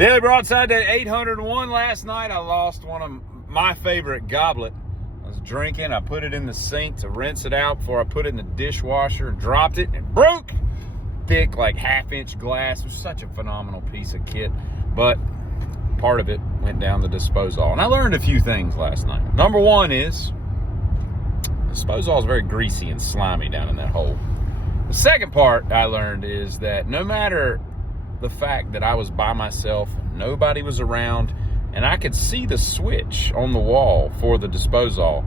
Daily Broadside at 801 last night. I lost one of my favorite goblet. I was drinking. I put it in the sink to rinse it out before I put it in the dishwasher. Dropped it and it broke. Thick, like half-inch glass. It was such a phenomenal piece of kit. But part of it went down the disposal. And I learned a few things last night. Number one is disposal is very greasy and slimy down in that hole. The second part I learned is that no matter the fact that I was by myself, nobody was around, and I could see the switch on the wall for the disposal,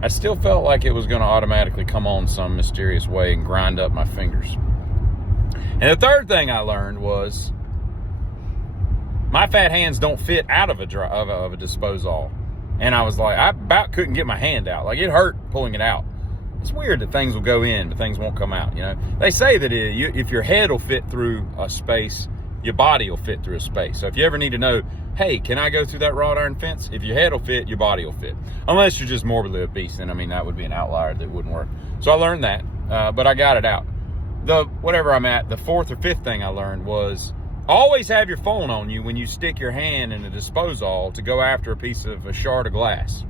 I still felt like it was going to automatically come on some mysterious way and grind up my fingers. And the third thing I learned was my fat hands don't fit out of a disposal. And I was like, I about couldn't get my hand out. Like, it hurt pulling it out. It's weird that things will go in, but things won't come out, you know. They say that if your head will fit through a space, your body will fit through a space. So if you ever need to know, hey, can I go through that wrought iron fence? If your head will fit, your body will fit. Unless you're just morbidly obese, then, I mean, that would be an outlier that wouldn't work. So I learned that, but I got it out. The fourth or fifth thing I learned was always have your phone on you when you stick your hand in a disposal to go after a shard of glass.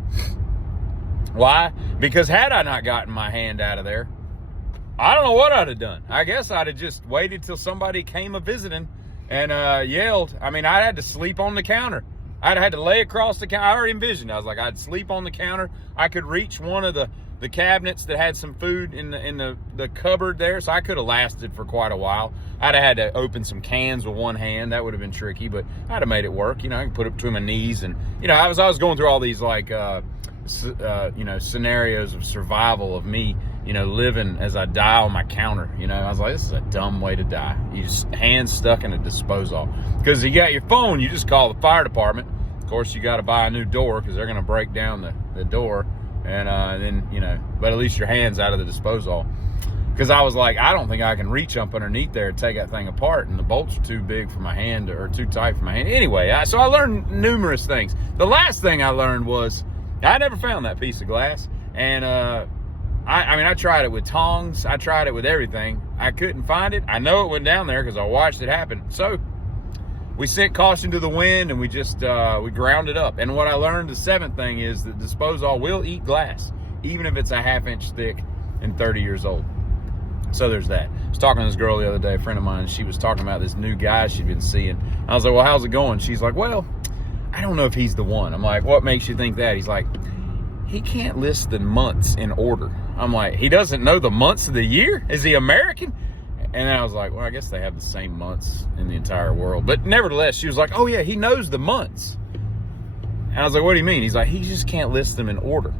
Why? Because had I not gotten my hand out of there, I don't know what I'd have done. I guess I'd have just waited till somebody came a-visiting and yelled. I mean, I had to sleep on the counter. I'd had to lay across the counter. I already envisioned. I was like, I'd sleep on the counter. I could reach one of the cabinets that had some food in the cupboard there, so I could have lasted for quite a while. I'd have had to open some cans with one hand. That would have been tricky, but I'd have made it work. You know, I could put it between my knees, and you know, I was going through all these like scenarios of survival of me, you know, living as I die on my counter. You know, I was like, this is a dumb way to die. You just hands stuck in a disposal. Because you got your phone, you just call the fire department. Of course, you got to buy a new door because they're going to break down the door. And then, you know, but at least your hand's out of the disposal. Because I was like, I don't think I can reach up underneath there and take that thing apart. And the bolts are too big for my hand, or too tight for my hand. Anyway, so I learned numerous things. The last thing I learned was I never found that piece of glass. And I tried it with tongs. I tried it with everything. I couldn't find it. I know it went down there because I watched it happen. So we sent caution to the wind, and we just we ground it up. And what I learned, the seventh thing, is that disposal will eat glass, even if it's a half-inch thick and 30 years old. So there's that. I was talking to this girl the other day, a friend of mine. She was talking about this new guy she'd been seeing. I was like, well, how's it going? She's like, well, I don't know if he's the one. I'm like, what makes you think that? He's like, he can't list the months in order. I'm like, he doesn't know the months of the year? Is he American? And I was like, well, I guess they have the same months in the entire world. But nevertheless, she was like, oh, yeah, he knows the months. And I was like, what do you mean? He's like, he just can't list them in order.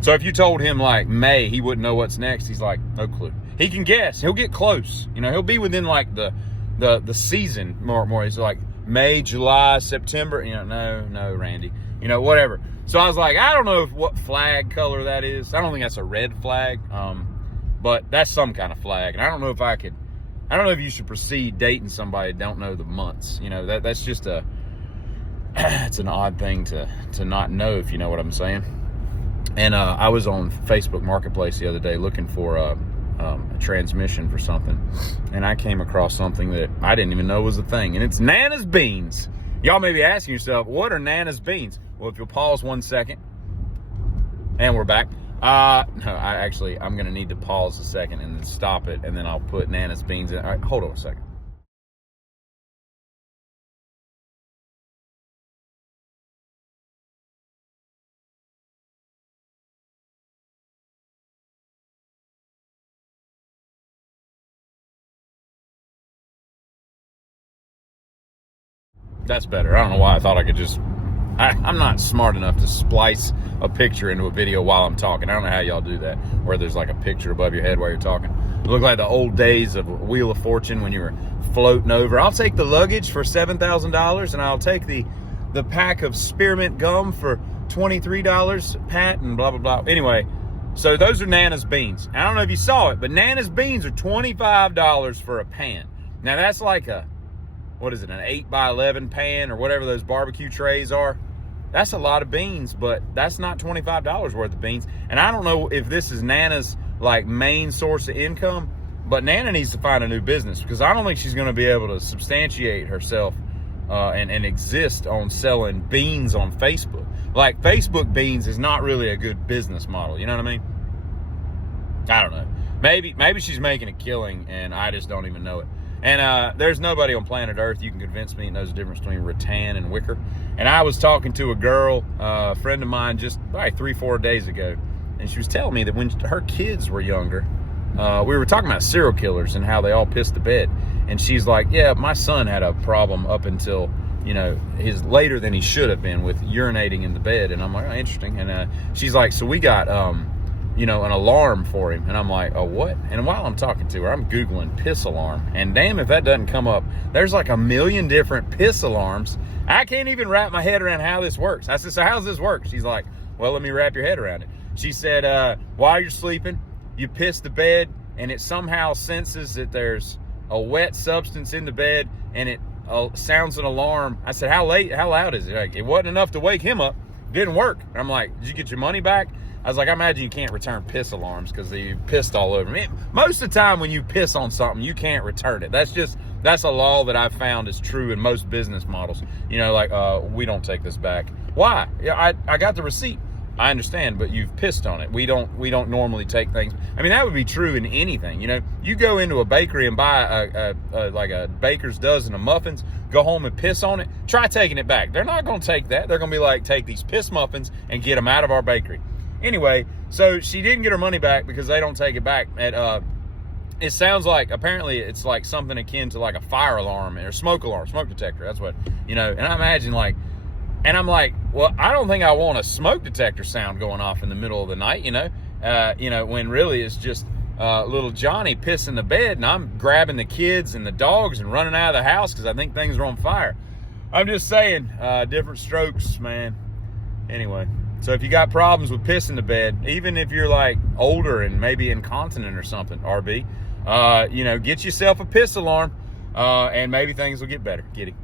So if you told him, like, May, he wouldn't know what's next. He's like, no clue. He can guess. He'll get close. You know, he'll be within, like, the season more. He's like, May, July, September. You know, no, Randy. You know, whatever. So I was like, I don't know what flag color that is. I don't think that's a red flag. But that's some kind of flag. And I don't know if you should proceed dating somebody that don't know the months. You know, that's just it's an odd thing to not know, if you know what I'm saying. And I was on Facebook Marketplace the other day looking for a transmission for something. And I came across something that I didn't even know was a thing. And it's Nana's beans. Y'all may be asking yourself, what are Nana's beans? Well, if you'll pause 1 second. And we're back. No, I'm going to need to pause a second and then stop it, and then I'll put Nana's beans in. All right, hold on a second. That's better. I don't know why I thought I could just... I'm not smart enough to splice a picture into a video while I'm talking. I don't know how y'all do that, where there's like a picture above your head while you're talking. It looked like the old days of Wheel of Fortune when you were floating over. I'll take the luggage for $7,000, and I'll take the pack of spearmint gum for $23, Pat, and blah, blah, blah. Anyway, so those are Nana's beans. I don't know if you saw it, but Nana's beans are $25 for a pan. Now, that's like an 8x11 pan or whatever those barbecue trays are. That's a lot of beans, but that's not $25 worth of beans. And I don't know if this is Nana's like main source of income, but Nana needs to find a new business, because I don't think she's going to be able to substantiate herself and exist on selling beans on Facebook. Like, Facebook beans is not really a good business model. You know what I mean? I don't know. Maybe she's making a killing and I just don't even know it. And there's nobody on planet Earth you can convince me knows the difference between rattan and wicker. And I was talking to a girl, a friend of mine, just like 3-4 days ago, and she was telling me that when her kids were younger, we were talking about serial killers and how they all pissed the bed. And she's like, yeah, my son had a problem up until, his later than he should have been with urinating in the bed. And I'm like, oh, interesting. And she's like, so we got, an alarm for him. And I'm like, oh, what? And while I'm talking to her, I'm Googling piss alarm. And damn if that doesn't come up. There's like 1 million different piss alarms. I can't even wrap my head around how this works. I said, so how does this work? She's like, well, let me wrap your head around it. She said, while you're sleeping, you piss the bed, and it somehow senses that there's a wet substance in the bed, and it sounds an alarm. I said, how loud is it? Like, it wasn't enough to wake him up. It didn't work. And I'm like, did you get your money back? I was like, I imagine you can't return piss alarms because you pissed all over me. Most of the time when you piss on something, you can't return it. That's a law that I've found is true in most business models. We don't take this back. Why? Yeah, I got the receipt. I understand, but you've pissed on it. We don't normally take things. I mean, that would be true in anything. You go into a bakery and buy a baker's dozen of muffins, go home and piss on it. Try taking it back. They're not going to take that. They're going to be like, take these piss muffins and get them out of our bakery. Anyway, so she didn't get her money back because they don't take it back. It sounds like, apparently it's like something akin to like a fire alarm or smoke alarm, smoke detector. That's what, and I imagine like, and I'm like, well, I don't think I want a smoke detector sound going off in the middle of the night, when really it's just little Johnny pissing the bed, and I'm grabbing the kids and the dogs and running out of the house because I think things are on fire. I'm just saying, different strokes, man. Anyway, so if you got problems with pissing the bed, even if you're like older and maybe incontinent or something, RB, get yourself a piss alarm, and maybe things will get better. Get it?